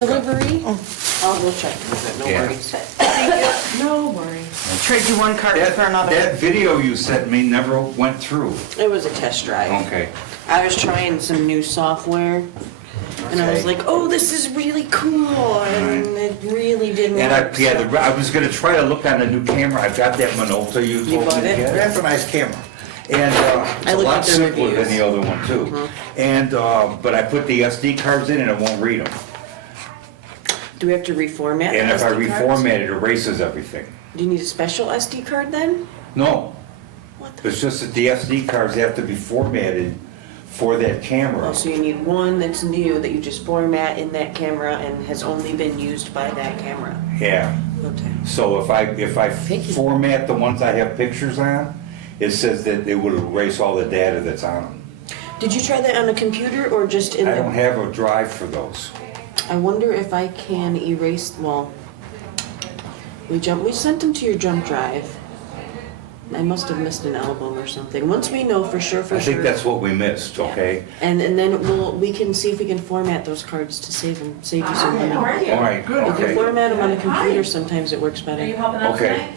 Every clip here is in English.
Delivery? I'll go check with it, no Yeah. worries. No worries. Trade you one card for another. That video you sent me never went through. It was a test drive. Okay. I was trying some new software, and I was Okay. like, oh, this is really cool, and it really didn't And work. I was gonna try to look on the new camera. I've got that Minolta you You told bought me to it? get. That's a nice camera. And it's I a looked lot at the simpler than reviews. the other one too. And, but I put the SD cards in and it won't read them. Do we have to reformat the And if I SD cards? reformat it, it erases everything. Do you need a special SD card then? No, What the? it's just that the SD cards have to be formatted for that camera. Oh, so you need one that's new that you just format in that camera and has only been used by that camera. Yeah. Okay. So if I format the ones I have pictures on, it says that it will erase all the data that's on them. Did you try that on a computer or just in I the? don't have a drive for those. I wonder if I can erase, well, we sent them to your jump drive. I must have missed an album or something. Once we know for sure, I think that's what we missed, okay? And then we can see if we can format those cards to save you some money. All right, If you okay, format them on a computer, sometimes it works better. okay,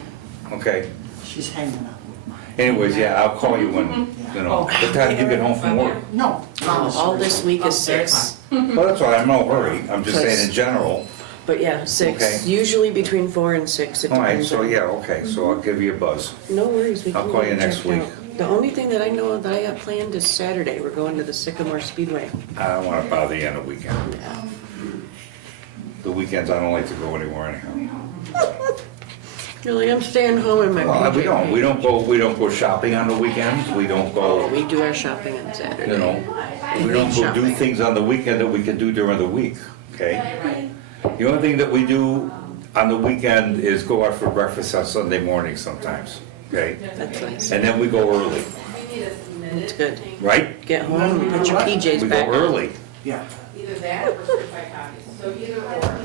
okay. She's hanging out with mine. Anyways, yeah, I'll call you when, you know, what time do you get home from work? No, All this week is 6, Well, that's why I'm no hurry, I'm just saying in general. but yeah, 6, Okay. usually between 4 and 6. It All right, depends so on- yeah, okay, so I'll give you a buzz. No worries, we can. I'll call you get it next checked week. out. The only thing that I know that I got planned is Saturday. We're going to the Sycamore Speedway. I don't wanna bother you on the weekend. Yeah. The weekends, I don't like to go anywhere anyhow. You're like, I'm staying home in my Well, PJ. we don't go shopping on the weekends, we don't go, We do our shopping on Saturday. you know, we don't go do things on the weekend that we can do during the week, okay? The only thing that we do on the weekend is go out for breakfast on Sunday morning sometimes, okay? That's nice. And then we go early, That's good. right? Get home and put your PJs We back go on. early. yeah. Either that or certified copies, so either or.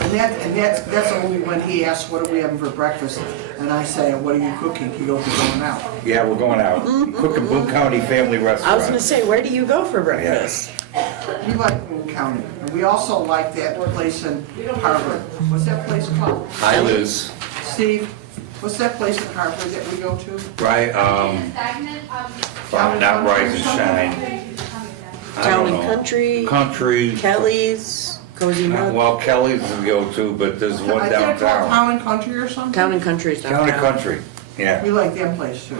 And that's only when he asks, what are we having for breakfast? And I say, what are you cooking? He goes, we're going out. Yeah, we're going out, cooking Boone County Family I was gonna Restaurant. say, where do you go for breakfast? We like Boone County. And we also like that place in Harvard. What's that place called? Hi, Liz. Steve, what's that place in Harvard that we go to? Right, not Rise and Shine. I Town don't and know. Country, Country, Kelly's, Cozy Mug. well, Kelly's we go to, but there's one I think it's called downtown. Town and Country or something? Town and Country's Town downtown. and Country, yeah. We like that place too.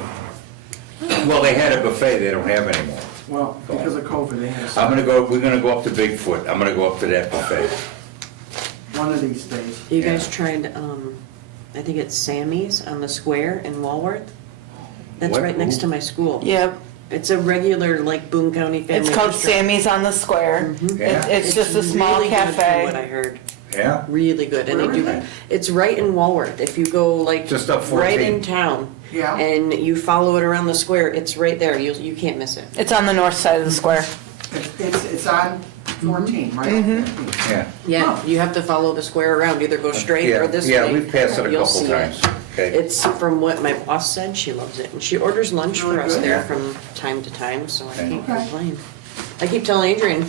Well, they had a buffet, they don't have anymore. Well, because of COVID, they had We're gonna go up to Bigfoot, I'm gonna go up to that buffet. one of these days. You guys tried, I think it's Sammy's on the square in Walworth? That's What? right next to my school. Yep, It's a regular, like, Boone County family. it's called restaurant. Sammy's on the Square. Yeah. It's just a small really good from what I cafe. heard. Yeah? Really good, and they do, Really? it's right in Walworth, if you go like. Just up Right 14. in town. Yeah. And you follow it around the square, it's right there, you can't miss it. It's on the north side of the square. It's on 14, right? Mm-hmm. 14. Yeah. Yeah, you have to follow the square around, either go straight or this way. Yeah, we've passed it a You'll couple see times, okay? It's from what my boss said, she loves it, and she orders lunch for us there from time to time, so I Okay. can't complain. I keep telling Adrian,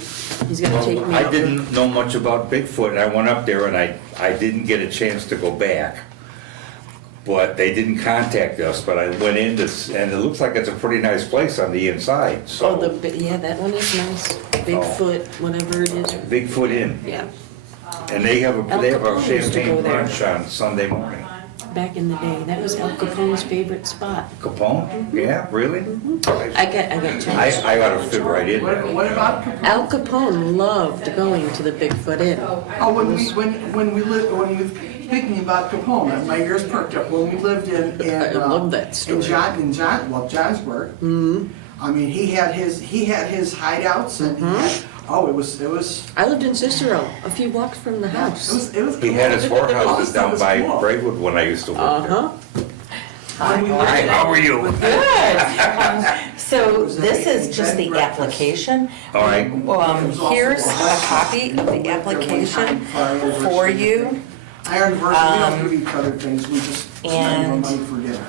he's gonna take Well, me I out. didn't know much about Bigfoot, and I went up there and I didn't get a chance to go back. But they didn't contact us, but I went in and it looks like it's a pretty nice place on the inside, Oh, so. yeah, that one is nice, Bigfoot, whatever it is, Bigfoot Inn, yeah. and they have Al a Capone used to champagne go there. brunch on Sunday morning. Back in the day, that was Al Capone's favorite spot. Capone? Yeah, really? I got two. I ought to fit right in there. What about Capone? Al Capone loved going to the Bigfoot Inn. Oh, speaking about Capone, my ears perked up, when we lived I love that story. Johnsburg. I mean, he had his hideouts and, it was, I lived in Cicero, a few blocks from the house. it was. He had his cool. All whorehouses this stuff down was by cool. Braidwood when I used to work there. Uh-huh. When we lived Hi, in- how are you? Good. So this is just the application. All right. Here's a copy of the application for you. Our anniversary, we don't do each other things, we just spend more And, money for dinner.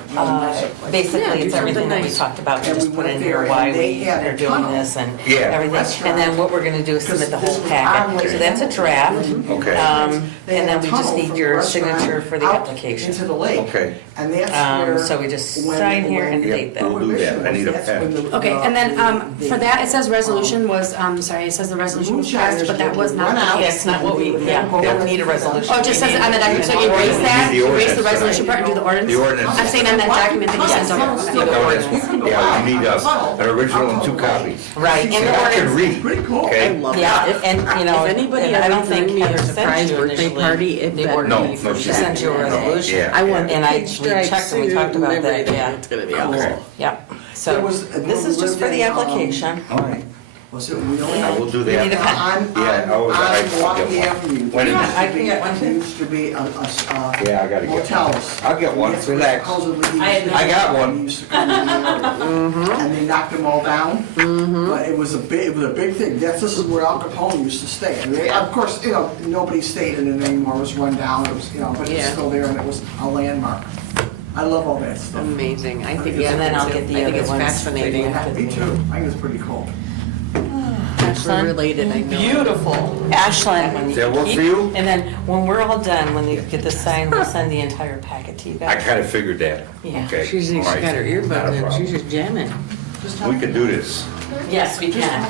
basically, Yeah, it's do everything that we something talked about, we And we just put went in there here why and they had they're a doing tunnel. this and Yeah. everything. And then what we're gonna do is submit the whole Because this was packet, our so that's a draft. Okay. They And had then we a just tunnel need from your the restaurant signature for the out application. Into the lake. Okay. And that's where. So we just when- sign here and when date that. We'll do that. I need a that's pen. when the- Okay, and then, for that, it says resolution was, sorry, it says the resolution was passed, but that was not the Yeah, case. it's not what we, yeah, we need a resolution. Oh, it just says it on the document, so you erase that, We need the you erase the ordinance resolution tonight. part and do the ordinance? The ordinance. I'm saying on that document that you sent over. The ordinance. Yeah, we need an original and 2 copies. Right, and And the I can ordinance, read, Pretty cool. okay? love yeah, that. and, you know, If anybody and I ever don't think threw me a Heather surprise sent you birthday party, initially it the better ordinance. No, no, She she sent you a didn't. resolution. Yeah. I want the And I, we pinstripe checked and we suit talked and about that, everything. yeah. It's gonna be Cool. awesome. Yep, There so was- this is just for the application. All right. Was it Wheeling? I will do You that. need a pen. On, Yeah, oh, I- on Milwaukee Avenue. When Yeah, I is can get one There too. used to be Yeah, I gotta get one. motels. I'll get one. That's where Relax. supposedly he used to- I got one. he used to come in there. And they knocked them all down. But it was a big thing. This is where Al Capone used to stay. And of course, nobody stayed in it anymore. It was run down. It was, but it's Yeah. still there and it was a landmark. I love all that stuff. Amazing, I think Yeah, it's, and then I'll get the I think other it's ones. fascinating. Yeah. Me too. I think it's pretty cool. We're related, I know. Beautiful. Ashlyn, Does that work for you? And then when we're all done, when you get this signed, we'll send the entire packet to you I guys. kind of figured that. Yeah. Okay. She's all right. got her Not a earbuds in, problem. she's just jamming. We can do this. Yes, we can.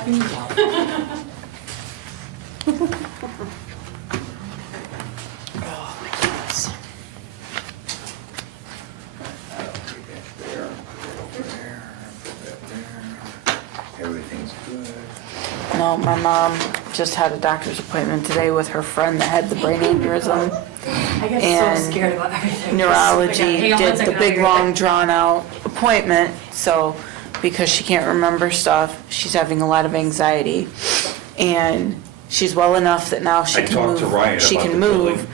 Oh, my goodness. Everything's good. no, my mom just had a doctor's appointment today with her friend that had the brain aneurysm. I get And so scared about everything. Neurology Hang on one did the second, I'll big, be right long, back. drawn-out appointment, so because she can't remember stuff, she's having a lot of anxiety. And she's well enough that now she I can talked to move, Ryan she about can the move, building.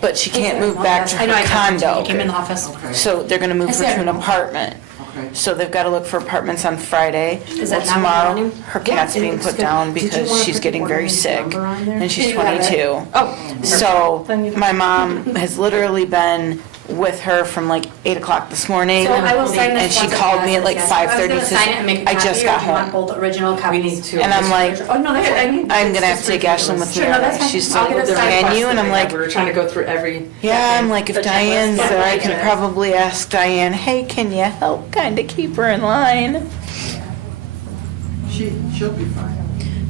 but she can't move back to I know, I her talked to you. condo. You came in the office. Okay. So they're gonna move I her see to an it. apartment. Okay. So they've gotta look for apartments on Friday. Is Well, that not tomorrow, running? her Yeah, cat's being it's put good. down Did you because wanna she's put getting the very ordinance sick. number on there? And she's You have it. 22. Oh. So Then you- my mom has literally been with her from like 8 o'clock this morning. So I will sign this And she once I called pass me at this, like yes. 5:30 I was gonna sign it and make a I copy, just or got do you want home. both original copies? need two. And I'm like, Oh, no, I need. I'm it's gonna have just to take ridiculous. Ashlyn with me. Sure, no, that's fine. She's I'll still get a with signed her copy. menu, and I'm like, We were trying to go through every. yeah, I'm like, if The checklist. Diane's there, I can Yeah. probably ask Diane, hey, can you help kind of keep her in line? She'll be fine.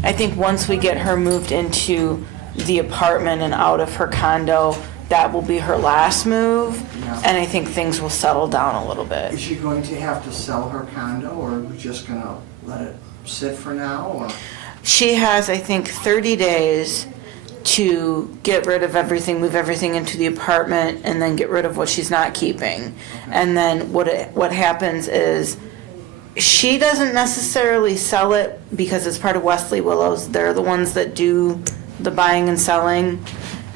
I think once we get her moved into the apartment and out of her condo, that will be her last move. Yeah. And I think things will settle down a little Is bit. she going to have to sell her condo, or are we just gonna let it sit for now, or? She has, I think, 30 days to get rid of everything, move everything into the apartment, and then get rid of what she's not keeping. And then what happens is, she doesn't necessarily sell it because it's part of Wesley Willows. They're the ones that do the buying and selling.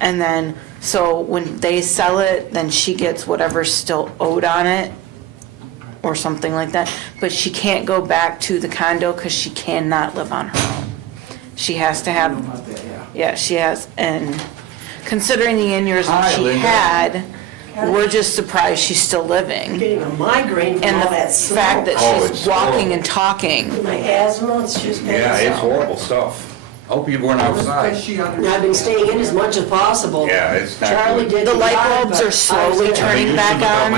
And then, so when they sell it, then she gets whatever's still owed on it or something like that. But she can't go back to the condo because she cannot live on her own. She has to I don't know have, about that, yeah. yeah, she has, and considering the aneurysm Hi, she Linda. had, we're just surprised she's still living. Getting a migraine from And all the that fact that Oh, she's it's walking horrible. and talking. My asthma, it's just been. Yeah, it's horrible stuff. Hope you weren't Because outside. she And I've been staying in as much as possible. Yeah, it's not Charlie good. did. The light yard, bulbs but are I slowly was there. turning back on.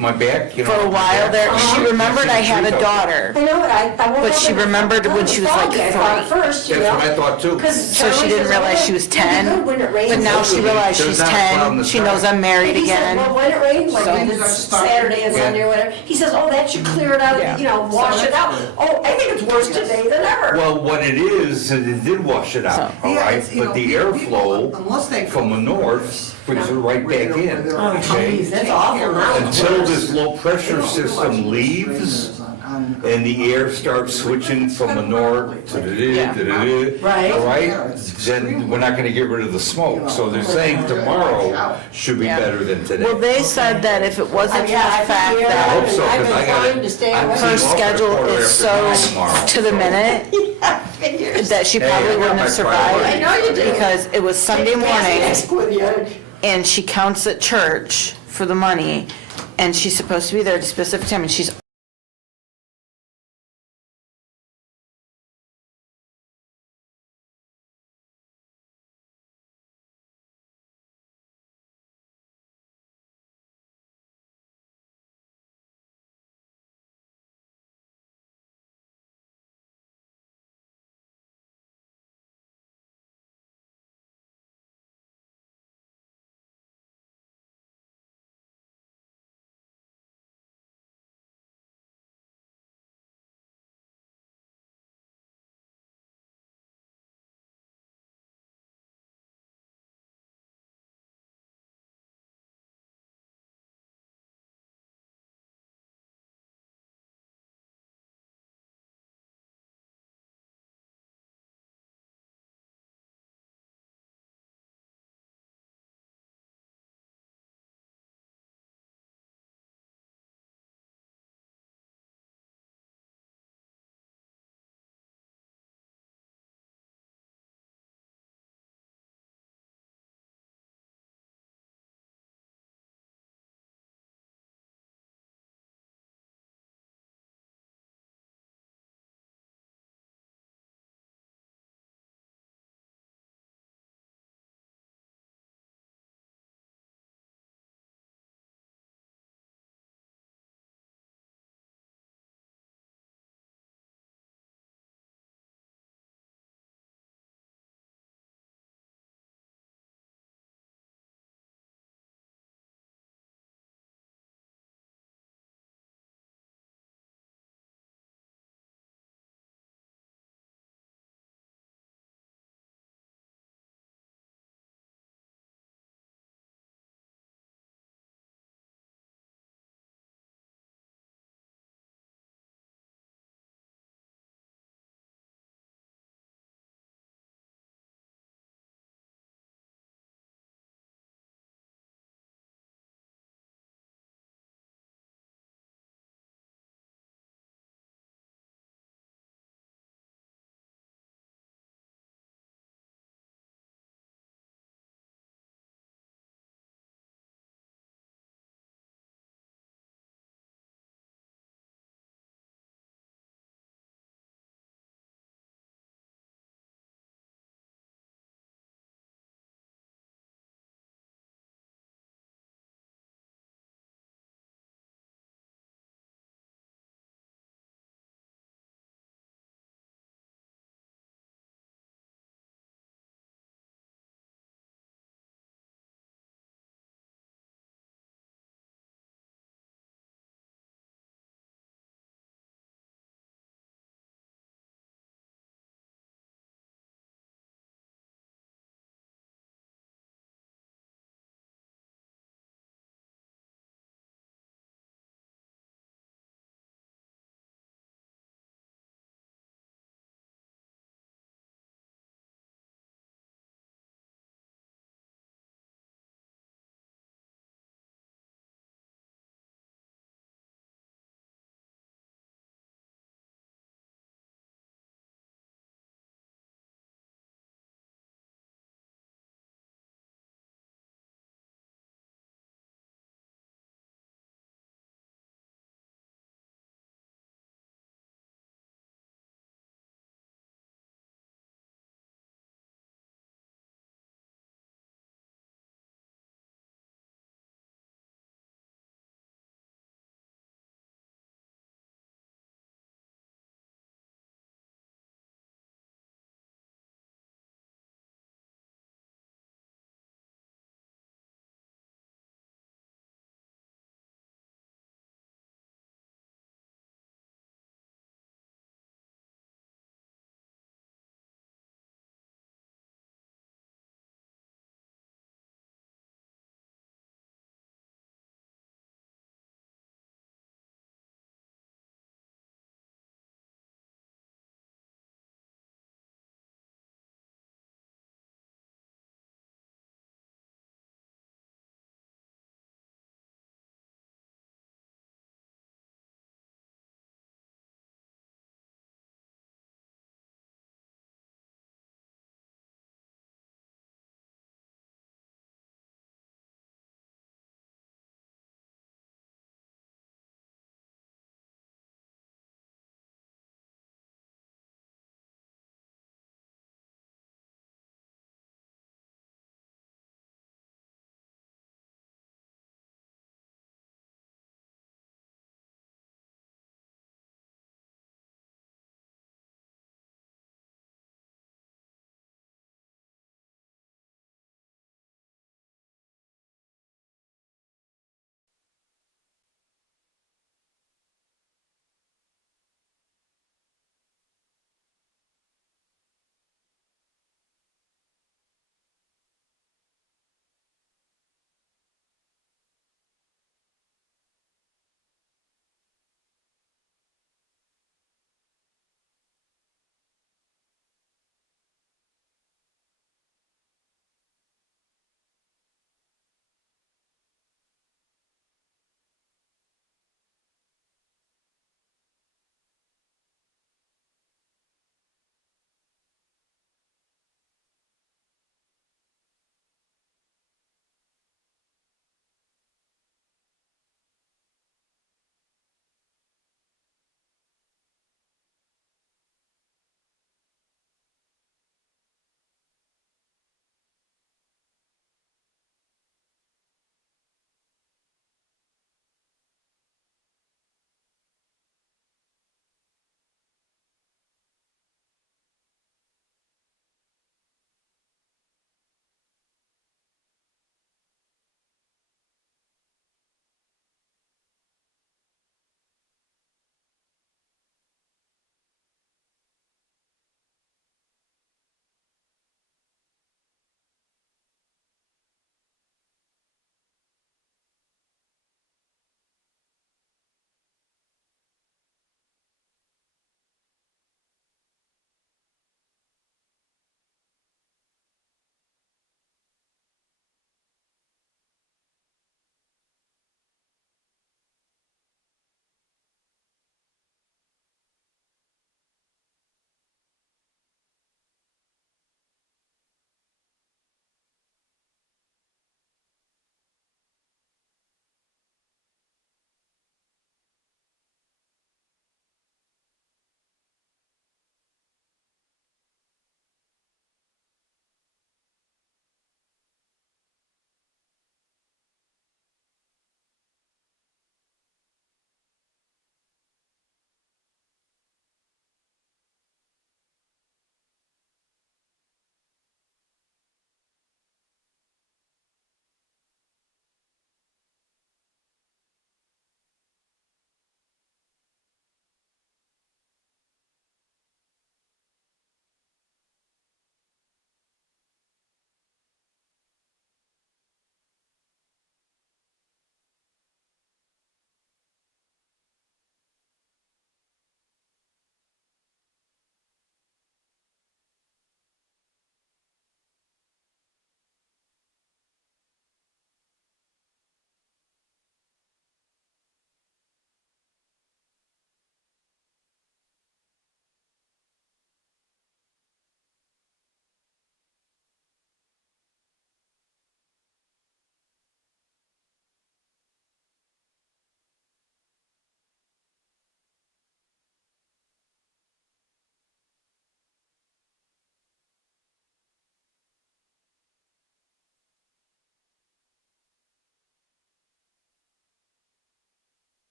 My back, you know. For a while there, Uh-huh. she remembered I had a daughter. I know, I woke But up she and I remembered thought when it she was like foggy. I thought 3. First, you That's know. what I thought too. 'Cause So she Charlie didn't says, realize "Oh, she was you'll be 10, good when it rains." but now she realized There's she's not a problem 10. this She knows time. I'm married He said, again. well, when it rains, like So- if it's Saturday and Yeah. Sunday or whatever, he says, oh, that should clear it out, Yeah. you know, wash it out. Oh, I think it's worse today than ever. Well, what it is it did wash it out, So- all Yeah, right? it's, you But know, the people- airflow unless they- from the north brings it right back in. Oh, Okay? geez, that's awful now. Until this low pressure system leaves and the air starts switching from the north to the Right. all right? Then we're not gonna get rid of the smoke. So they're saying tomorrow should be Yeah. better than today. Well, they said that if it wasn't for the Yeah, I think fact the I that hope so, I've because been I got trying to stay away. her schedule is so to the minute, Figures. that she Hey, I probably got wouldn't my have survived. priorities. I know you do. Because it was Sunday morning, With you. and she counts at church for the money, and she's supposed to be there at a specific time, and she's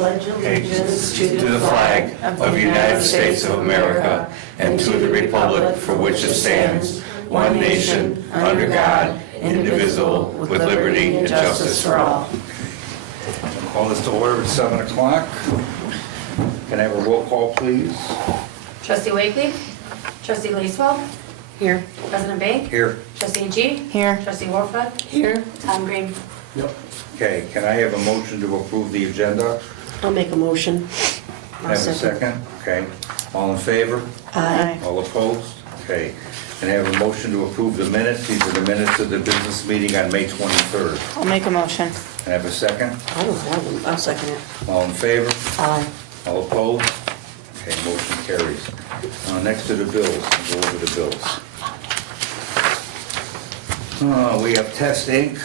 pledge allegiance To the flag of the United States of America and to the republic for which it stands, one nation, under God, indivisible, with liberty and justice for all. I'll call this to order at 7 o'clock. Can I have a roll call, please? Trustee Wakely? Trustee Lacewell? Here. President Bang? Here. Trustee G? Here. Trustee Wolford? Here. Tom Green? Okay, can I have a motion to approve the agenda? I'll make a motion. Can I have a second? Okay. All in favor? Aye. All opposed? Okay. Can I have a motion to approve the minutes? These are the minutes of the business meeting on May 23rd. I'll make a motion. Can I have a second? I don't have them. I'll second it. All in favor? Aye. All opposed? Okay, motion carries. Next to the bills, we'll go over the bills. We have Test Inc.,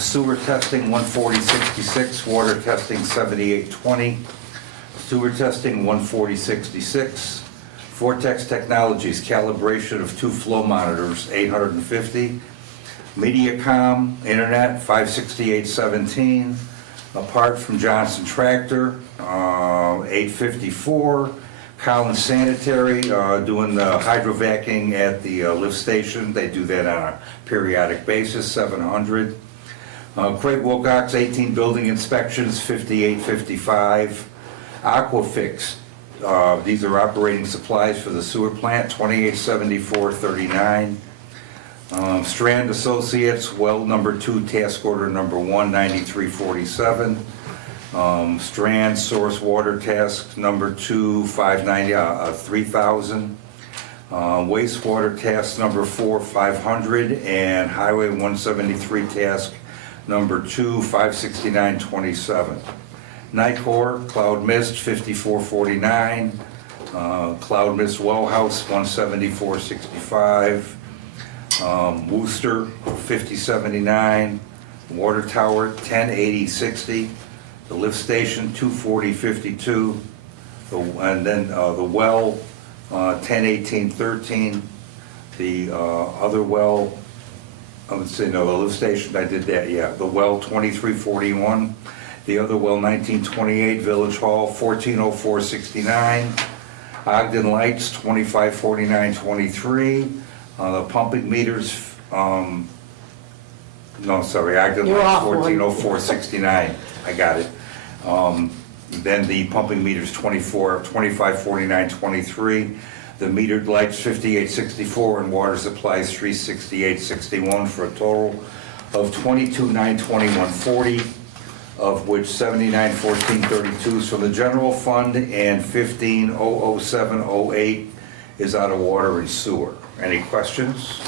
sewer testing 14066, water testing 7820, sewer testing 14066, Vortex Technologies, calibration of 2 flow monitors 850, Mediacom, internet 56817, apart from Johnson Tractor 854, Collins Sanitary, doing the hydrovacing at the lift station. They do that on a periodic basis, 700. Craig Wilcox, 18 building inspections, 5855. Aquafix, these are operating supplies for the sewer plant, 2874.39. Strand Associates, well number 2, task order number 1, 9347. Strand Source Water Task number 2, 3,000. Wastewater Task number 4, 500, and Highway 173 Task number 2, 569.27. Nicor Cloud Mist 5449, Cloud Mist Wellhouse 174.65, Worcester 5079, Water Tower 1080.60. The lift station, 240.52, and then the well, 1018.13. The other well, I would say, no, the lift station, I did that, yeah. The well, 2341. The other well, 1928. Village Hall, 1404.69. Ogden Lights, 2549.23. The pumping meters, no, sorry, Ogden You're Lights, off one. 1404.69. I got it. Then the pumping meters 2549.23, the metered lights 58.64, and water supplies 368.61 for a total of 22,921.40, of which 79,1432 is from the general fund and 15,007.08 is out of water and sewer. Any questions?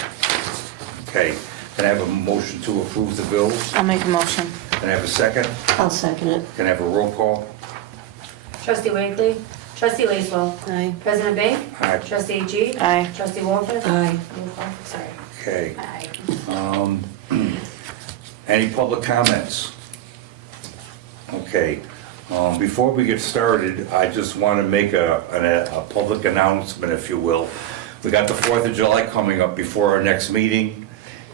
Okay, can I have a motion to approve the bills? I'll make a motion. Can I have a second? I'll second it. Can I have a roll call? Trustee Wakely? Trustee Lacewell? Aye. President Bang? Aye. Trustee G? Aye. Trustee Wolford? Aye. Sorry. Okay. Aye. Any public comments? Okay. Before we get started, I just want to make a public announcement, if you will. We got the 4th of July coming up before our next meeting,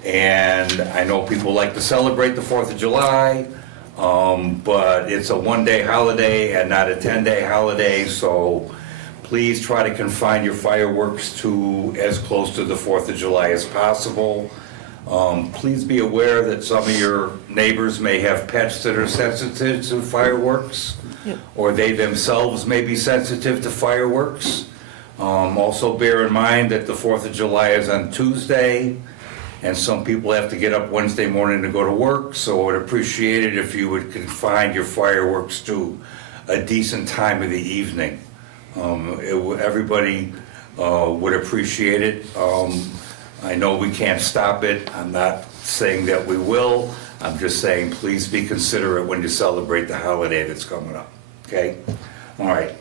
and I know people like to celebrate the 4th of July, but it's a one-day holiday and not a 10-day holiday, so please try to confine your fireworks to as close to the 4th of July as possible. Please be aware that some of your neighbors may have pets that are sensitive to fireworks, or they themselves may be sensitive to fireworks. Also bear in mind that the 4th of July is on Tuesday, and some people have to get up Wednesday morning to go to work, so I would appreciate it if you would confine your fireworks to a decent time of the evening. Everybody would appreciate it. I know we can't stop it. I'm not saying that we will. I'm just saying, please be considerate when you celebrate the holiday that's coming up, okay? All right.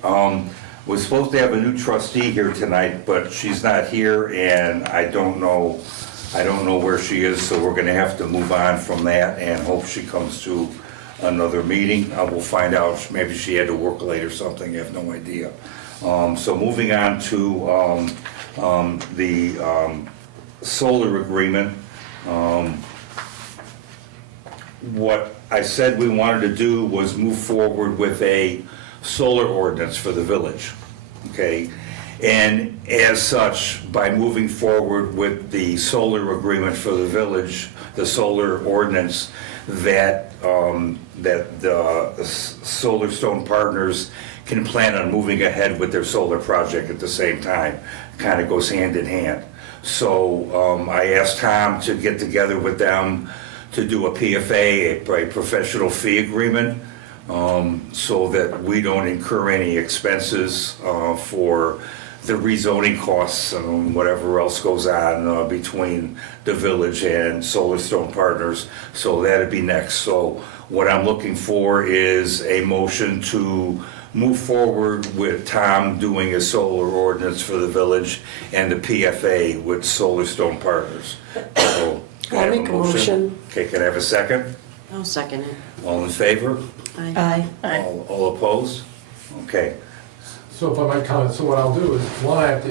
We're supposed to have a new trustee here tonight, but she's not here, and I don't know where she is, so we're gonna have to move on from that and hope she comes to another meeting. We'll find out, maybe she had to work late or something, I have no idea. So moving on to the solar agreement. What I said we wanted to do was move forward with a solar ordinance for the village, okay? And as such, by moving forward with the solar agreement for the village, the solar ordinance, that the Solar Stone Partners can plan on moving ahead with their solar project at the same time. Kind of goes hand in hand. So I asked Tom to get together with them to do a PFA, a professional fee agreement, so that we don't incur any expenses for the rezoning costs and whatever else goes on between the village and Solar Stone Partners. So that'd be next. So what I'm looking for is a motion to move forward with Tom doing a solar ordinance for the village and the PFA with Solar Stone Partners. So, can I have I'll make a motion. Okay, can I have a second? I'll second it. All in favor? Aye. All opposed? Okay. So if I might comment, so what I'll do is, one, I have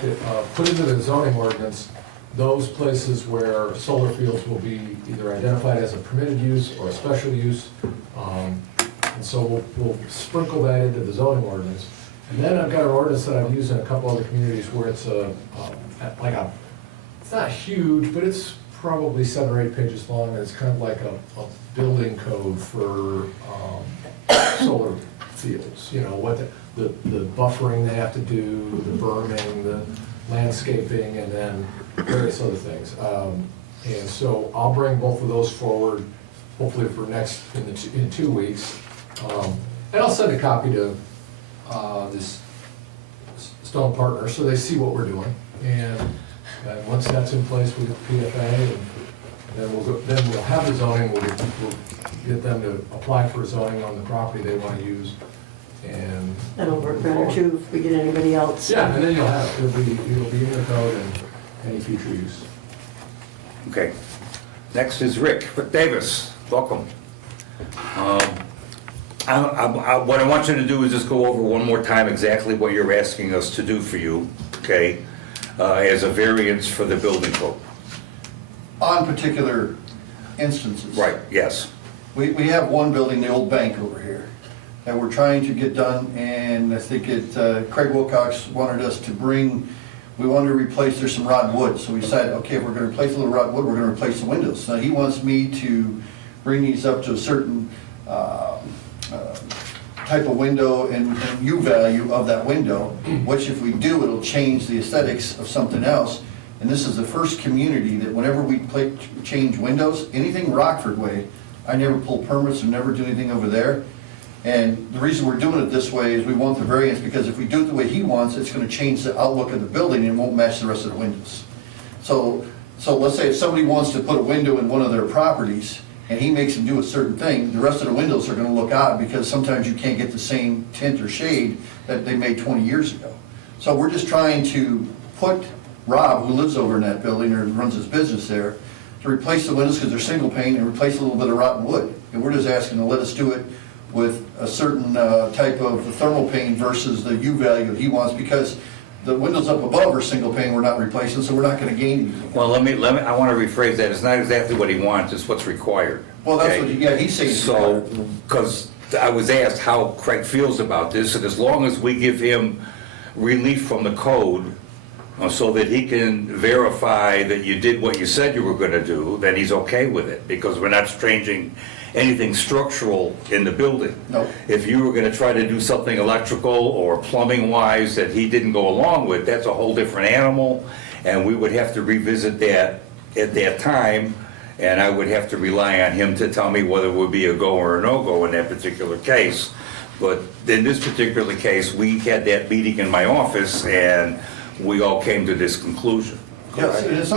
to put into the zoning ordinance those places where solar fields will be either identified as a permitted use or a special use. And so we'll sprinkle that into the zoning ordinance. And then I've got an ordinance that I've used in a couple other communities where it's it's not huge, but it's probably 7 or 8 pages long, and it's kind of like a building code for solar fields. You know, what the buffering they have to do, the berming, the landscaping, and then various other things. And so I'll bring both of those forward, hopefully for in 2 weeks. And I'll send a copy to this Stone Partner, so they see what we're doing. And once that's in place with the PFA, and then we'll have the zoning, we'll get them to apply for zoning on the property they want to use. And That'll work better too if we get anybody else. yeah, and then you'll have, it'll be in the code and any future use. Okay. Next is Rick Davis. Welcome. What I want you to do is just go over one more time exactly what you're asking us to do for you, okay, as a variance for the building code. On particular instances. Right, yes. We have one building, the old bank over here, that we're trying to get done, and I think Craig Wilcox wanted us to we wanted to replace, there's some rod wood, so we decided, okay, if we're gonna replace a little rod wood, we're gonna replace the windows. Now, he wants me to bring these up to a certain type of window and U value of that window, which if we do, it'll change the aesthetics of something else. And this is the first community that whenever we change windows, anything Rockford way, I never pull permits or never do anything over there. And the reason we're doing it this way is we want the variance, because if we do it the way he wants, it's gonna change the outlook of the building and it won't match the rest of the windows. So let's say if somebody wants to put a window in one of their properties and he makes them do a certain thing, the rest of the windows are gonna look odd, because sometimes you can't get the same tint or shade that they made 20 years ago. So we're just trying to put Rob, who lives over in that building or runs his business there, to replace the windows because they're single pane and replace a little bit of rotten wood. And we're just asking to let us do it with a certain type of thermal pane versus the U value he wants, because the windows up above are single pane we're not replacing, so we're not gonna gain anything. Well, I want to rephrase that. It's not exactly what he wants, it's what's required. Well, that's okay? what, he's saying. So, because I was asked how Craig feels about this, and as long as we give him relief from the code, so that he can verify that you did what you said you were gonna do, then he's okay with it, because we're not changing anything structural in the building. No. If you were gonna try to do something electrical or plumbing wise that he didn't go along with, that's a whole different animal, and we would have to revisit that at that time, and I would have to rely on him to tell me whether it would be a go or a no-go in that particular case. But in this particular case, we had that meeting in my office, and we all came to this conclusion. Yes, and it's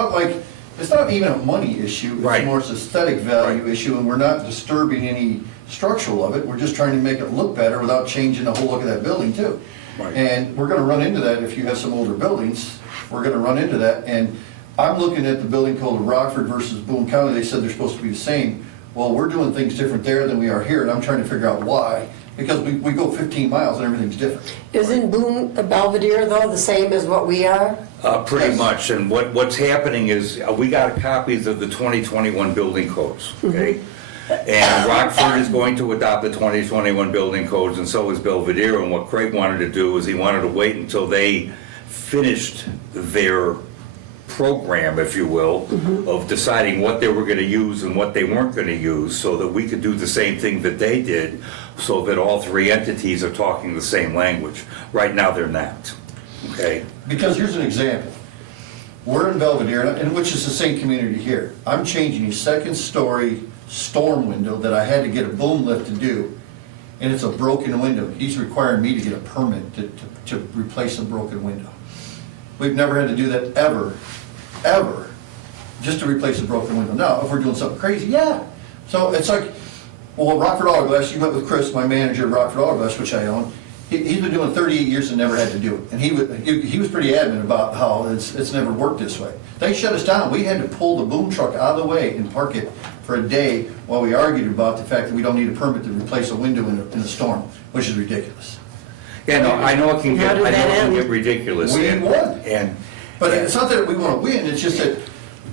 not even a money issue, Right. it's more an aesthetic value Right. issue, and we're not disturbing any structural of it, we're just trying to make it look better without changing the whole look of that building too. Right. And we're gonna run into that if you have some older buildings, we're gonna run into that, and I'm looking at the building code of Rockford versus Boone County, they said they're supposed to be the same. Well, we're doing things different there than we are here, and I'm trying to figure out why, because we go 15 miles and everything's different. Isn't Boone Belvedere though the same as what we are? Pretty Yes. much, and what's happening is, we got copies of the 2021 building codes, okay? And Rockford is going to adopt the 2021 building codes, and so is Belvedere. And what Craig wanted to do is he wanted to wait until they finished their program, if you will, of deciding what they were gonna use and what they weren't gonna use, so that we could do the same thing that they did, so that all three entities are talking the same language. Right now, they're not, okay? Because here's an example. We're in Belvedere, and which is the same community here. I'm changing a second-story storm window that I had to get a boom lift to do, and it's a broken window. He's requiring me to get a permit to replace a broken window. We've never had to do that ever, just to replace a broken window. Now, if we're doing something crazy, yeah. So it's like, well, Rockford Auto Glass, you met with Chris, my manager at Rockford Auto Glass, which I own. He's been doing 38 years and never had to do it. And he was pretty adamant about how it's never worked this way. They shut us down. We had to pull the boom truck out of the way and park it for a day while we argued about the fact that we don't need a permit to replace a window in a storm, which is ridiculous. Yeah, no, I know it can How did that end? get ridiculous. We and- won. And, But it's not that we want to win, it's just that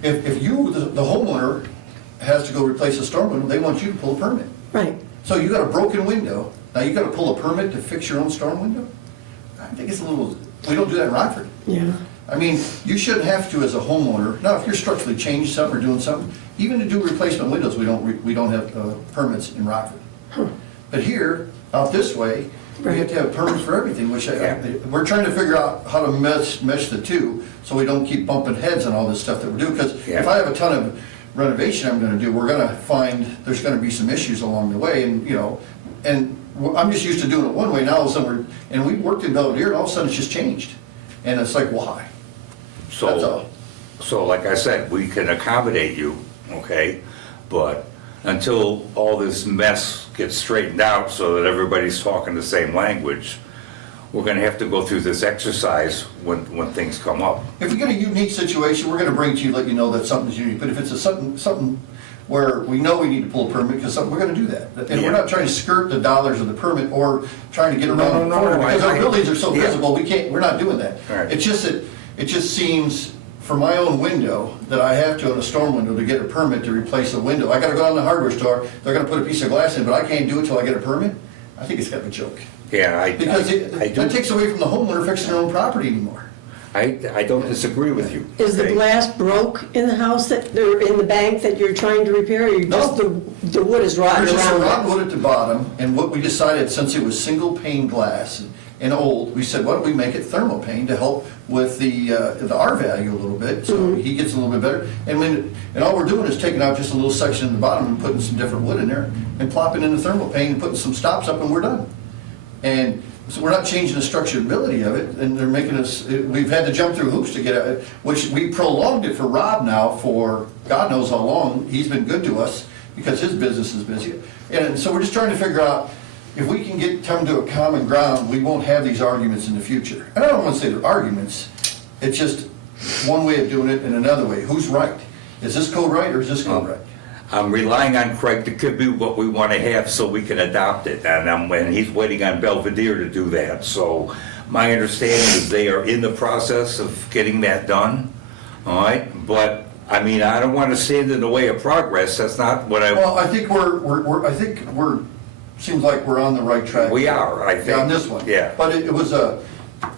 if you, the homeowner, has to go replace a storm window, they want you to pull a permit. Right. So you got a broken window, now you got to pull a permit to fix your own storm window? I think it's a little, we don't do that in Rockford. Yeah. I mean, you shouldn't have to as a homeowner, now if you're structurally changing something or doing something, even to do replacement windows, we don't have permits in Rockford. But here, out this way, we have to have permits for everything, which we're trying to figure out how to mesh the two, so we don't keep bumping heads on all this stuff that we're doing, because if I have a ton of renovation I'm gonna do, we're gonna find there's gonna be some issues along the way, and, you know, and I'm just used to doing it one way, now all of a sudden and we worked in Belvedere, and all of a sudden it's just changed. And it's like, why? That's all. so like I said, we can accommodate you, okay? But until all this mess gets straightened out so that everybody's talking the same language, we're gonna have to go through this exercise when things come up. If we get a unique situation, we're gonna bring it to you, let you know that something's unique, but if it's something where we know we need to pull a permit, because we're gonna do that. And we're not trying to skirt the dollars of the permit or trying to get around the corner, because our buildings are so visible, we're not doing that. Right. It's just that, it just seems, for my own window, that I have to, on a storm window, to get a permit to replace a window. I gotta go down to the hardware store, they're gonna put a piece of glass in, but I can't do it till I get a permit? I think it's kind of a joke. Yeah, Because that takes away from the homeowner fixing their own property anymore. I don't disagree with you. Is the okay? glass broke in the house or in the bank that you're trying to repair, or you just, the wood is rotten There's just a around rotten it? wood at the bottom, and what we decided, since it was single pane glass and old, we said, why don't we make it thermal pane to help with the R value a little bit, so he gets a little bit better. And all we're doing is taking out just a little section in the bottom and putting some different wood in there and plopping in the thermal pane and putting some stops up, and we're done. And so we're not changing the structurability of it, and they're making us, we've had to jump through hoops to get it, which we prolonged it for Rob now for God knows how long. He's been good to us because his business is busy. And so we're just trying to figure out, if we can come to a common ground, we won't have these arguments in the future. And I don't want to say they're arguments, it's just one way of doing it and another way. Who's right? Is this code right or is this code right? I'm relying on Craig to give me what we want to have so we can adopt it, and he's waiting on Belvedere to do that. So my understanding is they are in the process of getting that done, all right? But, I mean, I don't want to stand in the way of progress, that's not what I... Well, I think seems like we're on the right track. We are, I think. Yeah, on this one. Yeah. But it was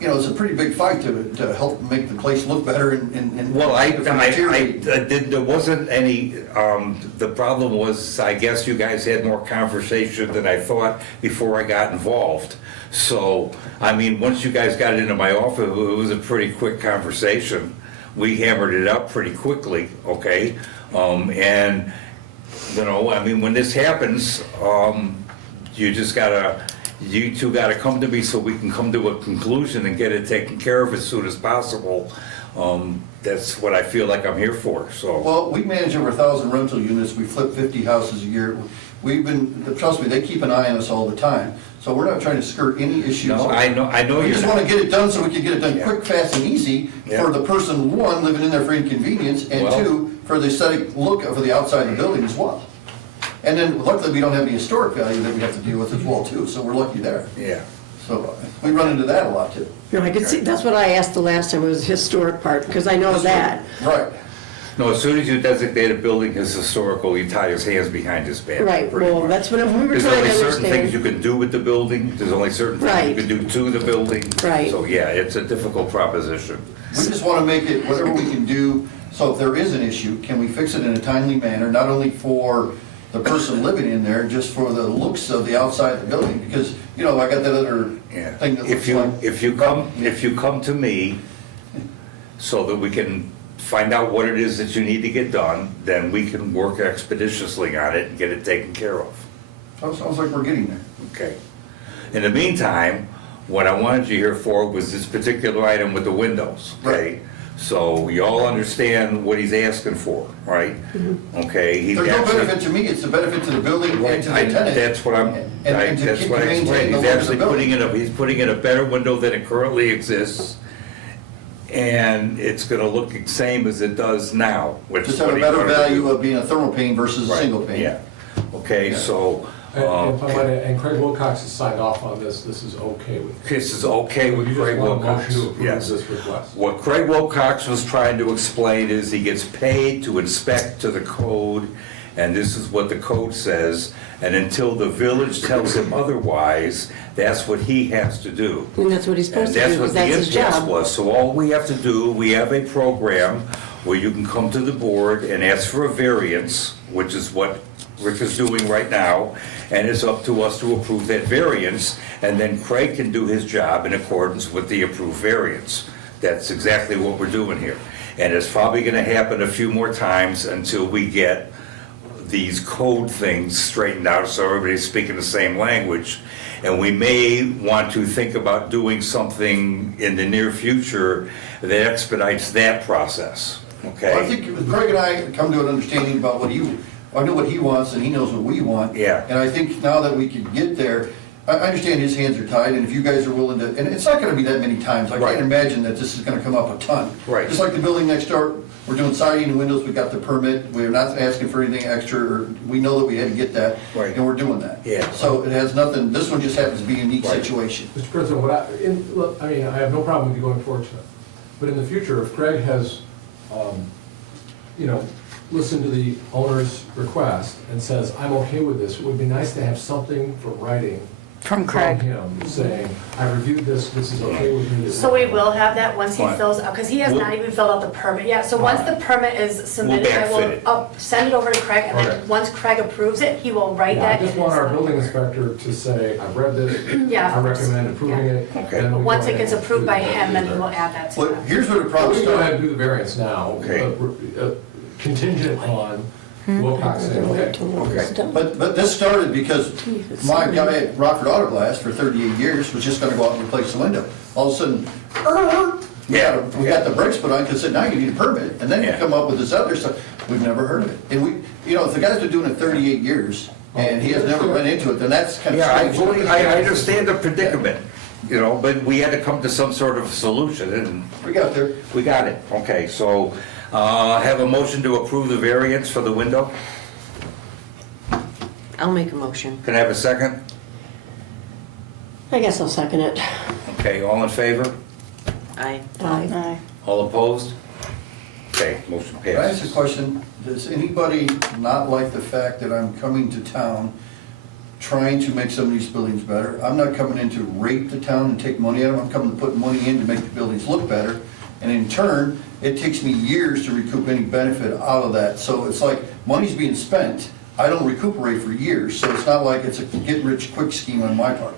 it's a pretty big fight to help make the place look better and. Well, there wasn't any, the problem was, I guess you guys had more conversation than I thought before I got involved. So, I mean, once you guys got into my office, it was a pretty quick conversation. We hammered it up pretty quickly, okay? And, you know, I mean, when this happens, you two gotta come to me so we can come to a conclusion and get it taken care of as soon as possible. That's what I feel like I'm here for, so. Well, we manage over 1,000 rental units, we flip 50 houses a year. Trust me, they keep an eye on us all the time, so we're not trying to skirt any issues. No, I know We you're just not. want to get it done so we can get it done Yeah. quick, fast, and easy Yeah. for the person, one, living in there for inconvenience, and Well- two, for the aesthetic look of the outside of the building as well. And then luckily, we don't have any historic value that we have to deal with as well, too, so we're lucky there. Yeah. So we run into that a lot, too. You know, I could see, that's what I asked the last time, was the historic part, because I know that. Right. No, as soon as you designate a building as historical, he ties his hands behind his back. Right, pretty well, much. that's what we were There's trying only to certain things you understand. can do with the building, there's only certain things Right. you can do to the building. Right. So, yeah, it's a difficult proposition. We just want to make it, whatever we can do, so if there is an issue, can we fix it in a timely manner, not only for the person living in there, just for the looks of the outside of the building? Because, you know, I got that other Yeah. thing that looks If like. if you come to me so that we can find out what it is that you need to get done, then we can work expeditiously on it and get it taken care of. Sounds like we're getting there. Okay. In the meantime, what I wanted you here for was this particular item with the windows, okay? So you all understand what he's asking for, right? Okay? he's There's no actually- benefit to me, it's the benefit to the building and Right, to the tenant. that's what I'm, And to that's keep- what I to maintain explained. the He's look of the actually building. he's putting in a better window than it currently exists. And it's gonna look the same as it does now, which is Just have what a he's better gonna do. value of being a thermal pane versus a Right, single pane. Yeah, okay, so, And Craig Wilcox has signed off on this is okay with. this is okay with You just Craig want a Wilcox. motion to approve Yes. this request. What Craig Wilcox was trying to explain is he gets paid to inspect to the code, and this is what the code says, and until the village tells him otherwise, that's what he has to do. And that's what he's And supposed to that's do, what because the that's his impasse job. was. So all we have to do, we have a program where you can come to the board and ask for a variance, which is what Rick is doing right now, and it's up to us to approve that variance, and then Craig can do his job in accordance with the approved variance. That's exactly what we're doing here. And it's probably gonna happen a few more times until we get these code things straightened out so everybody's speaking the same language. And we may want to think about doing something in the near future that expedites that process, okay? Well, I think Craig and I come to an understanding about I know what he wants and he knows what we want. Yeah. And I think now that we can get there, I understand his hands are tied, and if you guys are willing to, and it's not gonna be that many times. I Right. can't imagine that this is gonna come up a ton. Right. Just like the building next door, we're doing siding and windows, we got the permit, we're not asking for anything extra, or we know that we had to get that. Right. And we're doing that. Yeah. So it has nothing, this one just happens to be a unique Right. situation. Mr. President, look, I mean, I have no problem with you going forward to that. But in the future, if Craig has, listened to the owner's request and says, I'm okay with this, it would be nice to have something from writing From from Craig. him saying, I reviewed this is okay with me. this is So we okay." will have that once he Fine. fills out, because he has not even filled out the permit yet. So once the permit is submitted, I backfit it. will send it over to Craig, and Okay. then once Craig approves it, he will write Yeah, I that in just his. want our building inspector to say, I've read this, Yeah, I of course. recommend approving it. Okay. then we Once go it gets ahead and approved by do the- him, then he will add that to But it. here's where the Well, problem we can go ahead starts. and do the variance now. Okay. Contingent on Wilcox saying, Wait okay. till it's done. But this started because my guy at Rockford Auto Glass for 38 years was just gonna go out and replace the window. All of a sudden, we got the brakes put on, because said, now you need a permit, and then you Yeah. come up with this other stuff. We've never heard of it. And if the guy's been doing it 38 years, and he has never run into it, then that's kind of Yeah, strange. I understand the predicament, but we had to come to some sort of solution, and We got there. we got it. Okay, so, have a motion to approve the variance for the window? I'll make a motion. Can I have a second? I guess I'll second it. Okay, all in favor? Aye. Aye. All opposed? Okay, motion Can I ask a passes. question? Does anybody not like the fact that I'm coming to town trying to make some of these buildings better? I'm not coming in to rape the town and take money out of them. I'm coming to put money in to make the buildings look better. And in turn, it takes me years to recoup any benefit out of that. So it's like, money's being spent, I don't recuperate for years. So it's not like it's a get-rich-quick scheme on my part.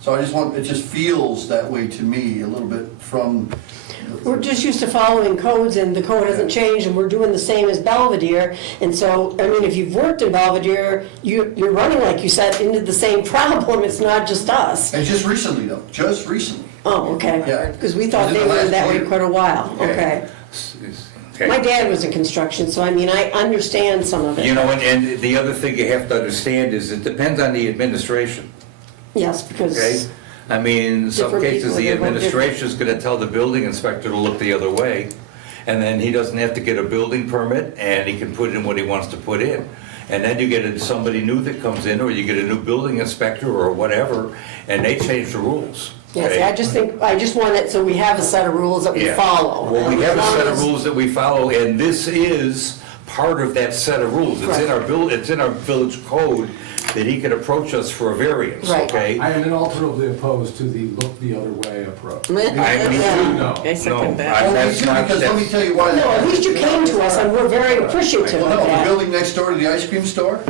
So it just feels that way to me a little bit from. We're just used to following codes, and the code hasn't changed, and we're doing the same as Belvedere. And so, I mean, if you've worked in Belvedere, you're running, like you said, into the same problem. It's not just us. And just recently though, just recently. Oh, okay. Yeah. Because we thought Within they the were last that way year. quite a while. Okay. Okay. My dad was in construction, so I mean, I understand some of You it. know, and the other thing you have to understand is it depends on the administration, Yes, okay? because, I mean, in some Different cases, people, the they're both different. administration's gonna tell the building inspector to look the other way, and then he doesn't have to get a building permit, and he can put in what he wants to put in. And then you get somebody new that comes in, or you get a new building inspector or whatever, and they change the rules. Yeah, see, I just want it so we have a set of rules that we Yeah. follow. Well, we And have a as long set of as- rules that we follow, and this is part of that set of rules. It's in Right. our it's in our village code that he can approach us for a variance, Right. okay? I am inalterably opposed to the look the other way approach. I me Yeah. too. No. I second No, that. Well, me that's too, not- because let me that's- tell you why. No, at least you came to us, and we're very appreciative Well, of no, the that. building next door to the ice cream store,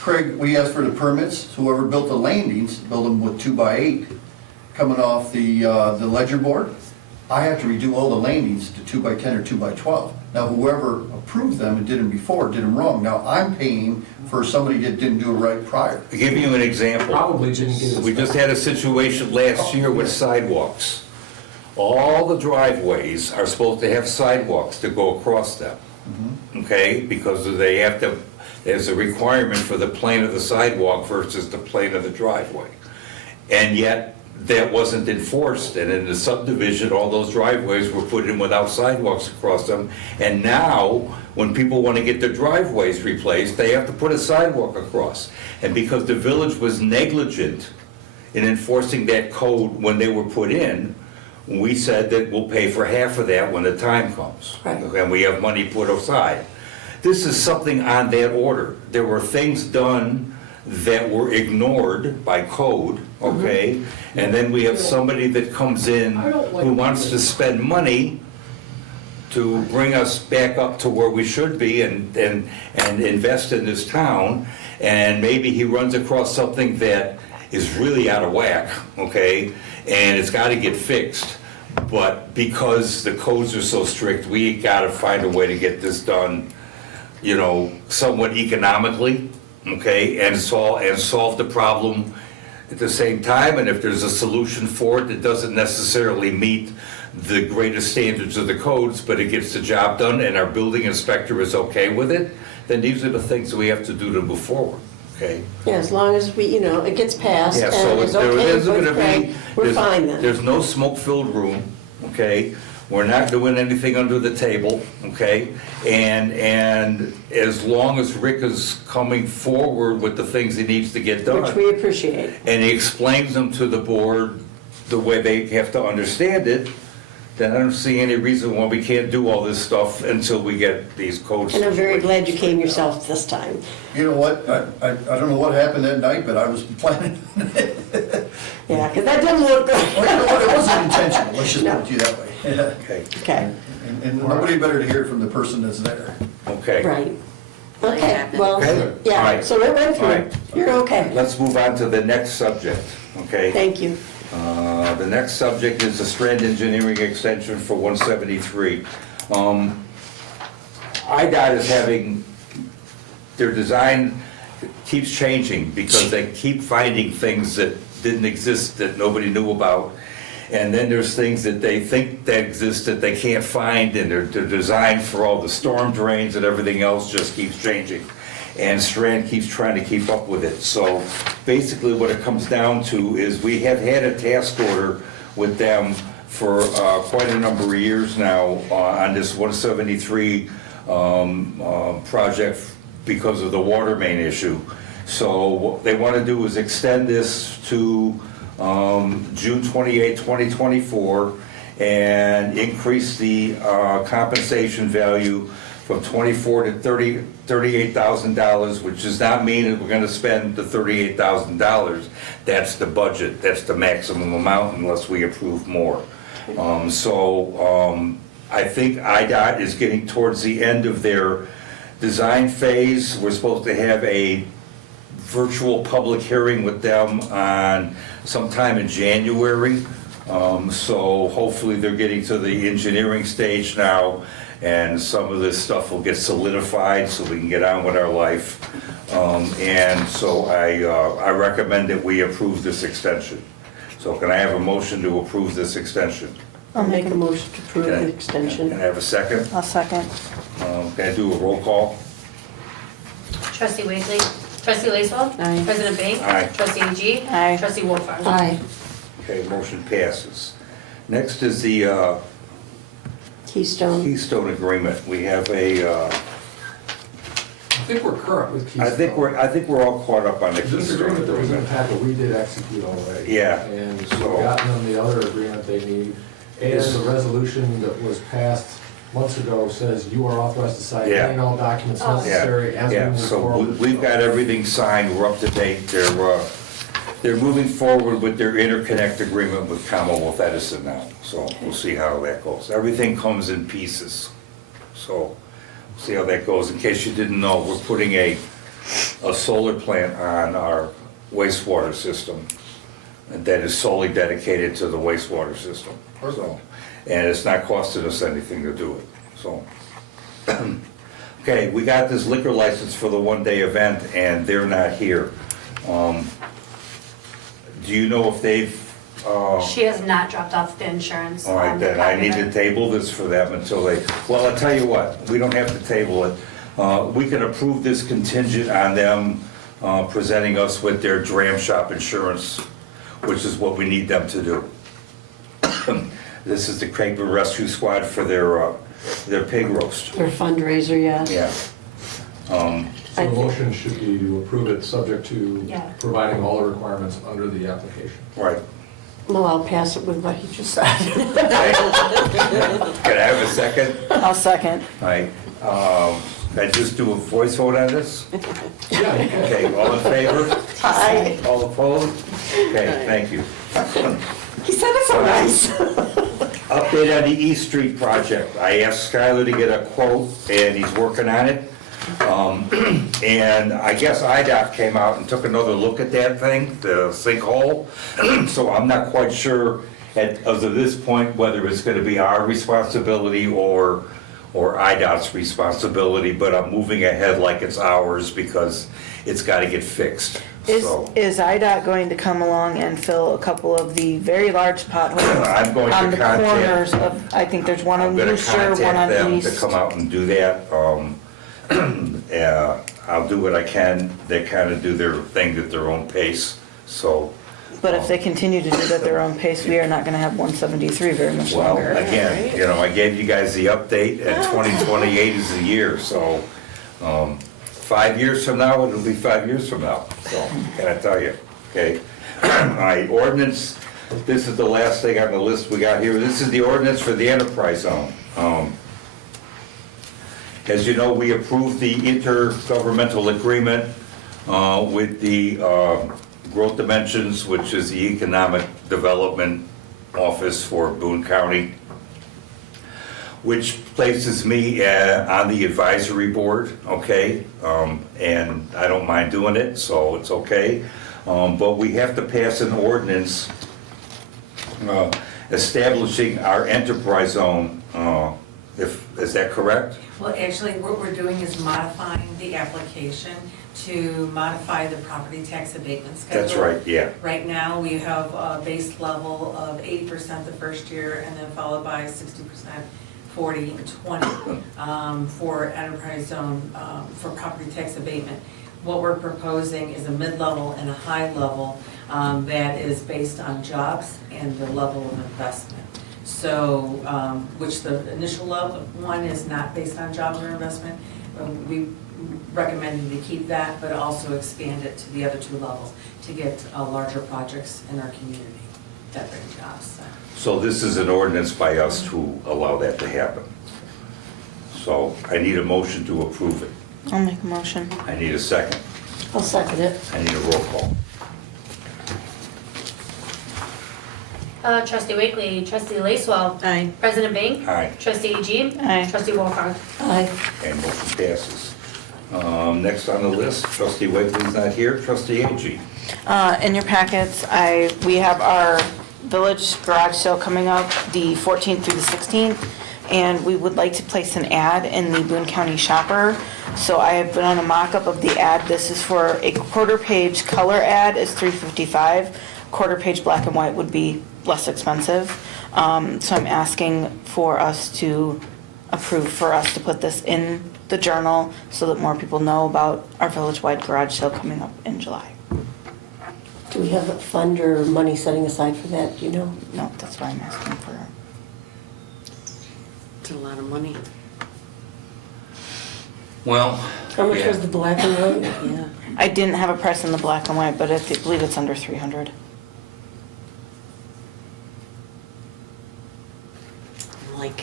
Craig, we asked for the permits, whoever built the landings, build them with 2x8, coming off the ledger board. I have to redo all the landings to 2x10 or 2x12. Now, whoever approved them and did them before, did them wrong. Now, I'm paying for somebody that didn't do it right prior. To give you an example. Probably didn't get it. We just had a situation last year with sidewalks. All the driveways are supposed to have sidewalks to go across them, okay? Because they have to, there's a requirement for the plane of the sidewalk versus the plane of the driveway. And yet, that wasn't enforced, and in the subdivision, all those driveways were put in without sidewalks across them. And now, when people want to get their driveways replaced, they have to put a sidewalk across. And because the village was negligent in enforcing that code when they were put in, we said that we'll pay for half of that when the time comes. Right. And we have money put aside. This is something on that order. There were things done that were ignored by code, okay? And then we have somebody that comes in who wants to spend money to bring us back up to where we should be and invest in this town. And maybe he runs across something that is really out of whack, okay? And it's gotta get fixed. But because the codes are so strict, we gotta find a way to get this done, you know, somewhat economically, okay, and solve the problem at the same time. And if there's a solution for it that doesn't necessarily meet the greatest standards of the codes, but it gets the job done and our building inspector is okay with it, then these are the things that we have to do to move forward, okay? Yeah, as long as we, it gets passed Yeah, and so it's there okay isn't with gonna Craig, be, we're fine then. there's no smoke-filled room, okay? We're not doing anything under the table, okay? And as long as Rick is coming forward with the things he needs to get done, Which we appreciate. and he explains them to the board the way they have to understand it, then I don't see any reason why we can't do all this stuff until we get these codes. And I'm very glad you came yourself this time. You know what, I don't know what happened that night, but I was planning. Yeah, because that didn't look Well, you know what, good. it wasn't intentional, let's just put it that way. Okay, Okay, And nobody better to hear it from the person that's there. okay. right. Okay, well, Okay. All yeah, right. so it went All through. right. You're okay. Let's move on to the next subject, okay? Thank you. The next subject is the Strand Engineering Extension for 173. IDOT is having, their design keeps changing because they keep finding things that didn't exist that nobody knew about. And then there's things that they think that exist that they can't find, and they're designed for all the storm drains and everything else just keeps changing. And Strand keeps trying to keep up with it. So basically what it comes down to is we have had a task order with them for quite a number of years now on this 173 project because of the water main issue. So what they want to do is extend this to June 28, 2024, and increase the compensation value from $24,000 to $38,000, which does not mean that we're going to spend the $38,000. That's the budget, that's the maximum amount unless we approve more. I think IDOT is getting towards the end of their design phase. We're supposed to have a virtual public hearing with them on sometime in January. So hopefully they're getting to the engineering stage now, and some of this stuff will get solidified so we can get on with our life. And so I recommend that we approve this extension. So can I have a motion to approve this extension? I'll make a motion to approve Can I- the extension. Can I have a second? I'll second. Can I do a roll call? Trustee Wakely, trustee Lacewell. Aye. President Bing. Aye. Trustee G. Aye. Trustee Wolfart. Aye. Okay, motion passes. Next is the Keystone. Keystone Agreement. We have a think we're current with Keystone. I think we're all caught up on the This Keystone agreement that was in agreement. packet, we did execute already. Yeah. And So- we've gotten them the other agreement they need. And the resolution that was passed months ago says you are authorized to sign Yeah. any and all documents Oh. necessary as we Yeah, move so forward. we've got everything signed, we're up to date, they're moving forward with their interconnect agreement with Commonwealth Edison now, so we'll see how that goes. Everything comes in pieces, so we'll see how that goes. In case you didn't know, we're putting a solar plant on our wastewater system that is solely dedicated to the wastewater system, so, and it's not costing us anything to do it, so. Okay, we got this liquor license for the one-day event, and they're not here. Do you know if they've, She has not dropped off the insurance. all right, then I need to document. table this for them until they, well, I'll tell you what, we don't have to table it. We can approve this contingent on them presenting us with their dram shop insurance, which is what we need them to do. This is the Craigburn Rescue Squad for their pig roast, Their fundraiser, yes. yeah. So the motion should be to approve it, subject to Yeah. providing all the requirements under the application. Right. Well, I'll pass it with what he just said. Okay. Can I have a second? I'll second. All right, can I just do a voice vote on this? Yeah, you can. Okay, all in favor? Aye. All opposed? Okay, thank you. He said it so nice. Update on the East Street project. I asked Skylar to get a quote, and he's working on it. And I guess IDOT came out and took another look at that thing, the sinkhole. So I'm not quite sure as of this point whether it's gonna be our responsibility or IDOT's responsibility, but I'm moving ahead like it's ours because it's gotta get fixed, so. Is IDOT going to come along and fill a couple of the very large potholes I'm going to on the contact- corners of, I think there's one I'm on gonna Worcester, one contact on them to East. come out and do that. I'll do what I can. They kind of do their thing at their own pace, so. But if they continue to do it at their own pace, we are not gonna have 173 very much Well, longer. again, you know, I gave you guys the update, and 2028 is the year, so 5 years from now, it'll be 5 years from now, so, can I tell you, okay? All right, ordinance, this is the last thing on the list we got here. This is the ordinance for the enterprise zone. As you know, we approved the intergovernmental agreement with the Growth Dimensions, which is the Economic Development Office for Boone County, which places me on the advisory board, okay? And I don't mind doing it, so it's okay. But we have to pass an ordinance establishing our enterprise zone, is that correct? Well, actually, what we're doing is modifying the application to modify the property tax abatement schedule. That's right, yeah. Right now, we have a base level of 80% the first year, and then followed by 60%, 40, and 20 for enterprise zone, for property tax abatement. What we're proposing is a mid-level and a high level that is based on jobs and the level of investment. So, which the initial level one is not based on jobs or investment. We recommended to keep that, but also expand it to the other two levels to get larger projects in our community that bring jobs. So this is an ordinance by us to allow that to happen. So I need a motion to approve it. I'll make a motion. I need a second. I'll second it. I need a roll call. Trustee Wakely, trustee Lacewell. Aye. President Bing. Aye. Trustee Agee. Aye. Trustee Wolford. Aye. And motion passes. Next on the list, trustee Wakely's not here, trustee Agee. In your packets, we have our village garage sale coming up the 14th through the 16th, and we would like to place an ad in the Boone County Shopper. So I have done a mock-up of the ad. This is for a quarter-page color ad is $355. Quarter-page black and white would be less expensive. So I'm asking for us to approve for us to put this in the journal so that more people know about our village-wide garage sale coming up in July. Do we have a fund or money setting aside for that, do you know? No, that's why I'm asking for. It's a lot of money. Well, How much yeah. was the black and white? Yeah. I didn't have a price in the black and white, but I believe it's under 300. Like,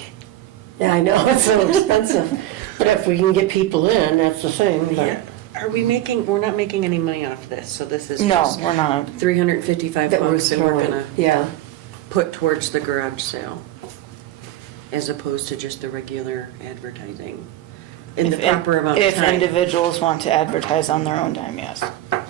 Yeah, I know, it's so expensive. But if we can get people in, that's the thing. yeah. Are we making, we're not making any money off this, so this is No, just we're not. 355 That we're bucks that we're throwing, gonna yeah. put towards the garage sale, as opposed to just the regular advertising in the If- proper amount of If time. individuals want to advertise on their own time, yes. Let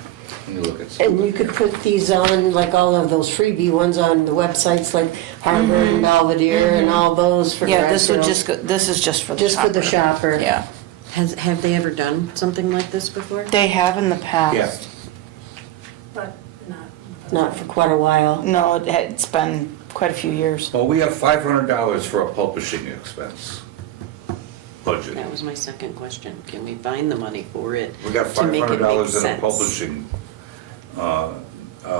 me look at some. And you could put these on, like all of those freebie ones on the websites like Harvard and Belvedere and all those for Yeah, garage this would sales. just go, this is just for the Just for the shopper. shopper. Yeah. Have they ever done something like this before? They have in the Yeah. past. But not. Not for quite a while. No, it's been quite a few years. Well, we have $500 for a publishing expense budget. That was my second question. Can we find the money for it We got to make it make $500 in a sense? publishing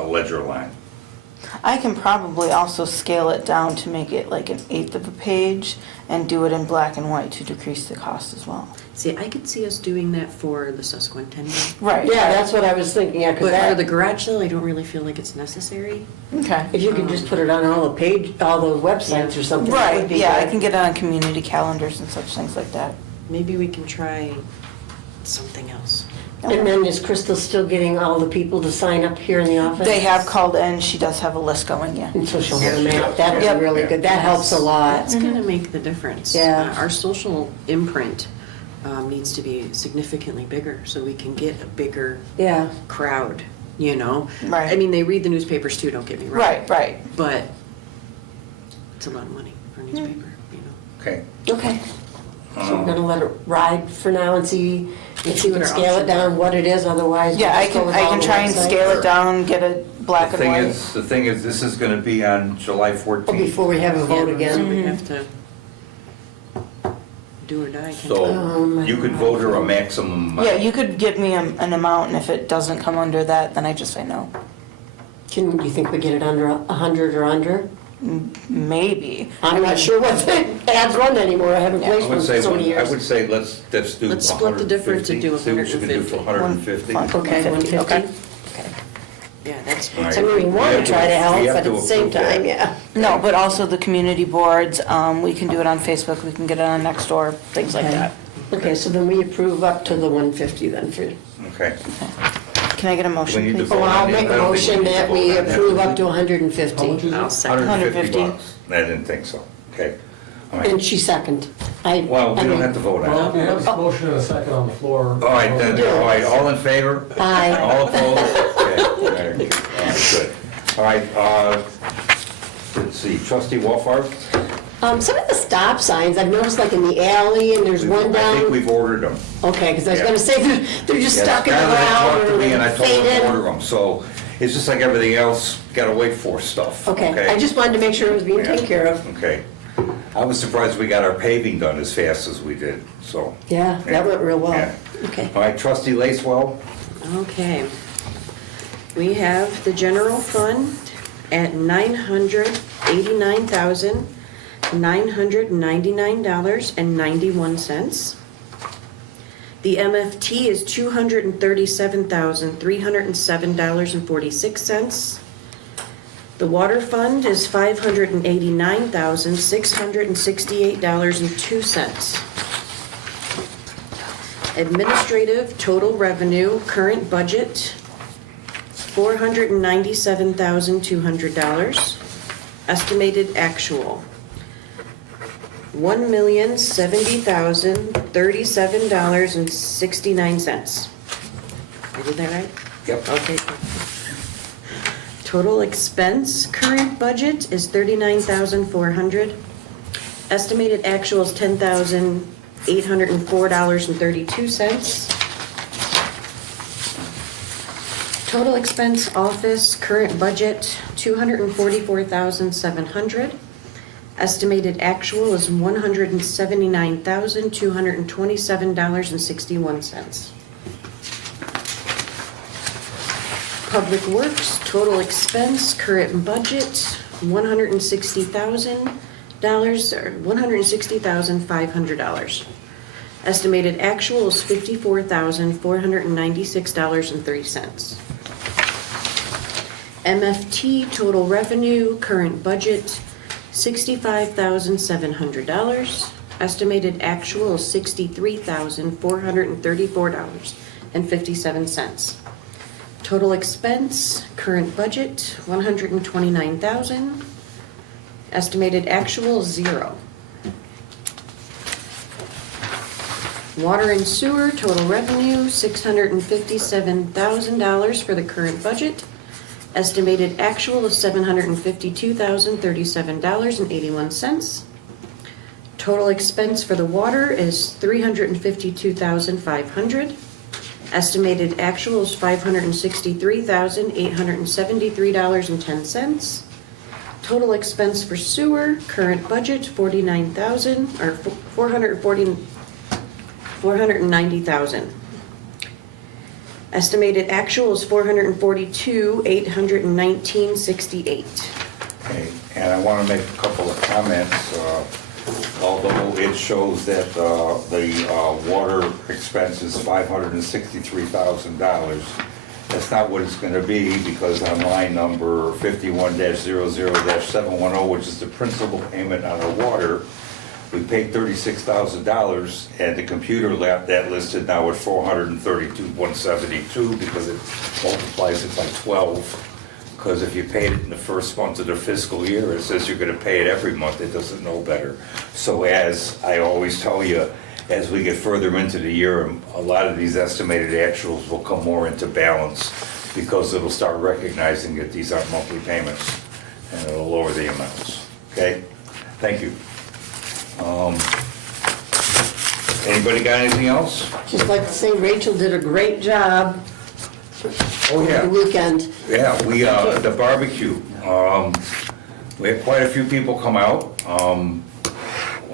ledger line. I can probably also scale it down to make it like an eighth of a page and do it in black and white to decrease the cost as well. See, I could see us doing that for the Sesquicentennial. Right. Yeah, that's what I was thinking, yeah, because But for the that, garage sale, I don't really feel like it's necessary. Okay. if you could just put it on all the websites or something. that would Right, be yeah, I good. can get it on community calendars and such things like that. Maybe we can try something else. And then is Crystal still getting all the people to sign up here in the office? They have called in, she does have a list going, yeah. And so she'll have a Yes, she map, does. that'd be Yep. really good, that helps a lot. That's gonna make the difference. Yeah. Our social imprint needs to be significantly bigger, so we can get a bigger Yeah, crowd, you know? Right. I mean, they read the newspapers too, don't get me wrong. Right. But it's a lot of money for a newspaper, you know? Okay. okay. So we're gonna let it ride for now and see if See you what can our scale it options down, what it is, otherwise. we'll Yeah, I just go can, with I all can the try and websites. scale it down, get it black The and white. thing is, this is gonna be on July 14th. Oh, before we have a vote Yeah, again. So we have to do or die. can't we? So you could vote her a maximum amount. Yeah, you could give me an amount, and if it doesn't come under that, then I just say no. Do you think we get it under 100 or under? Maybe. I'm not sure what the ads run anymore, I haven't Yeah. placed I one would for say, so many I years. would say let's do 150. Let's split the difference and do See what you can do for 150. Okay, 150, 150. okay. Yeah, that's. All right. I mean, we want to try to help, We but have at to the same approve that. time, yeah. No, but also the community boards, we can do it on Facebook, we can get it on Nextdoor, things like Okay. that. Okay, so then we approve up to the 150 then for, Okay. Can I get a motion, We need to please? vote. well, I'll make I a don't think we motion need to that vote we on that. approve up to How much 150. is I'll it? second. 150 150. bucks. I didn't think so. Okay. All And right. she seconded. I Well, we I don't mean, have to vote Well, on we it. have a motion and a second on the floor. All right, then, all right, all in favor? Aye. All opposed? Okay, all right, good. All right, let's see, trustee Wolfart? Some of the stop signs, I've noticed like in the alley and there's one I think down. we've ordered them. Okay, because I was Yeah. gonna say they're just Yeah, stuck in the Skylar had ground talked to or me and I they're told her to faded. order them, so it's just like everything else, gotta wait for stuff. Okay, I just wanted to make sure it was being Yeah. taken care of. Okay. I was surprised we got our paving done as fast as we did, so. Yeah, that went real well. Yeah. Okay. All right, trustee Lacewell? Okay. We have the general fund at $989,999.91. The MFT is $237,307.46. The water fund is $589,668.02. Administrative total revenue, current budget, $497,200. Estimated actual, $1,070,037.69. I did that right? Yep. Okay. Total expense, current budget is $39,400. Estimated actual is $10,804.32. Total expense office, current budget, $244,700. Estimated actual is $179,227.61. Public Works, total expense, current budget, $160,000 or $160,500. Estimated actual is $54,496.03. MFT total revenue, current budget, $65,700. Estimated actual is $63,434.57. Total expense, current budget, $129,000. Estimated actual, 0. Water and sewer, total revenue, $657,000 for the current budget. Estimated actual is $752,037.81. Total expense for the water is $352,500. Estimated actual is $563,873.10. Total expense for sewer, current budget, $49,000, or $490,000. Estimated actual is $442,819.68. Okay, and I want to make a couple of comments. Although it shows that the water expense is $563,000, that's not what it's going to be, because on line number 51-00-710, which is the principal payment on our water, we paid $36,000, and the computer left that listed now at $432,172, because it multiplies it by 12. Because if you paid it in the first month of the fiscal year, it says you're going to pay it every month. It doesn't know better. So as I always tell you, as we get further into the year, a lot of these estimated actuals will come more into balance, because it'll start recognizing that these aren't monthly payments, and it'll lower the amounts. Okay? Thank you. Anybody got anything else? Just like to say Rachel did a great job Oh, the yeah. weekend. Yeah, we, the barbecue, we had quite a few people come out.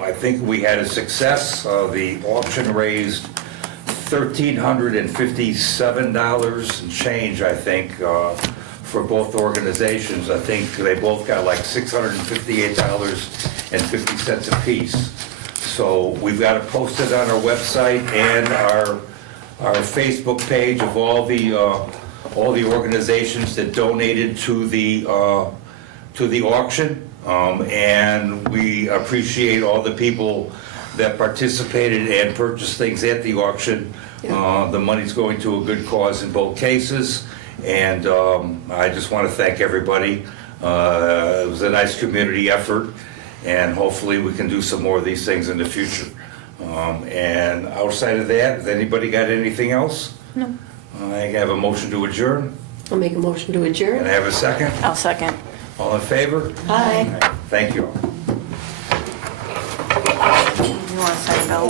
I think we had a success. The auction raised $1,357 and change, I think, for both organizations. I think they both got like $658.50 apiece. So we've got it posted on our website and our Facebook page of all the organizations that donated to the auction. And we appreciate all the people that participated and purchased things at the auction. The money's going to a good cause in both cases. And I just want to thank everybody. It was a nice community effort, and hopefully we can do some more of these things in the future. And outside of that, has anybody got anything else? No. I have a motion to adjourn. I'll make a motion to adjourn. And I have a second. I'll second. All in favor? Aye. Thank you. You want to sign Bill?